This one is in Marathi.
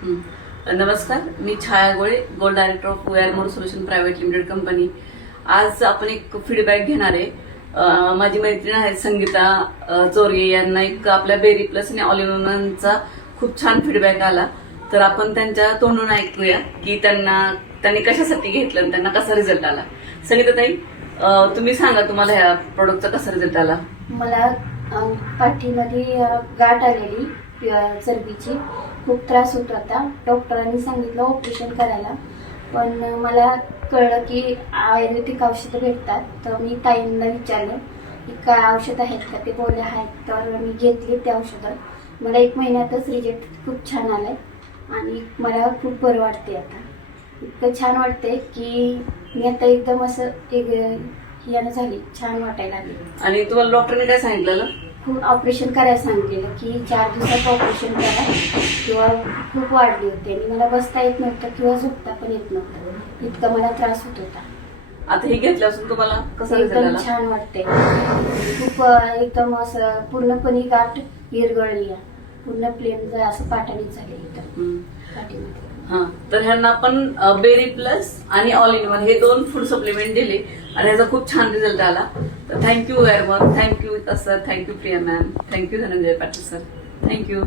नमस्कार, मी Chhaya Gole, gold director of Wearmore solution private limited company. आज आपण एक फीडबॅक घेणार आहे. माझी मैत्रीण आहे संगीता चोरगे, यांना एक आपल्या बेरी प्लस आणि ऑल इन वनचा खूप छान फीडबॅक आला. तर आपण त्यांच्या तोंडून ऐकूया की त्यांनी कशासाठी घेतलं आणि त्यांना कसा रिझल्ट आला. संगीता ताई, तुम्ही सांगा, तुम्हाला ह्या प्रोडक्टचा कसा रिझल्ट आला? मला पाठीमध्ये गाठ आलेली चरबीची खूप त्रास होत होता. डॉक्टरांनी सांगितलं ऑपरेशन करायला, पण मला कळलं की आयुर्वेदिक औषधं भेटतात. तर मी ताईंना विचारलं की काय औषध आहेत का, ते बोलले आहेत. तर मी घेतली ते औषधं. मला 1 महिन्यातच रिझल्ट खूप छान आलाय आणि मला खूप बरं वाटते. आता इतकं छान वाटतंय की मी आता एकदम असं यानं झाली, छान वाटायला लागली. आणि तुम्हाला डॉक्टरने काय सांगितलं? खूप ऑपरेशन करायला सांगितलेलं की 4 दिवसात ऑपरेशन करा, किंवा खूप वाढली होती आणि मला बसता येत नव्हतं किंवा झोपता पण येत नव्हतं. इतका मला त्रास होत होता. आता हे घेतल्यापासून तुम्हाला कसं रिझल्ट एकदम आला? छान वाटते. खूप एकदम असं पूर्णपणे गाठ विरघळली, पूर्ण प्लेन असं पाठाणीच झाले इथं पाठीमध्ये. हा, तर ह्यांना आपण बेरी प्लस आणि ऑल इन वन हे 2 फूड सप्लिमेंट दिले आणि ह्याचा खूप छान रिझल्ट आला. तर thank you Wearmore, thank you sir, thank you Priya ma'am, thank you Dhananjay Patil sir, thank you.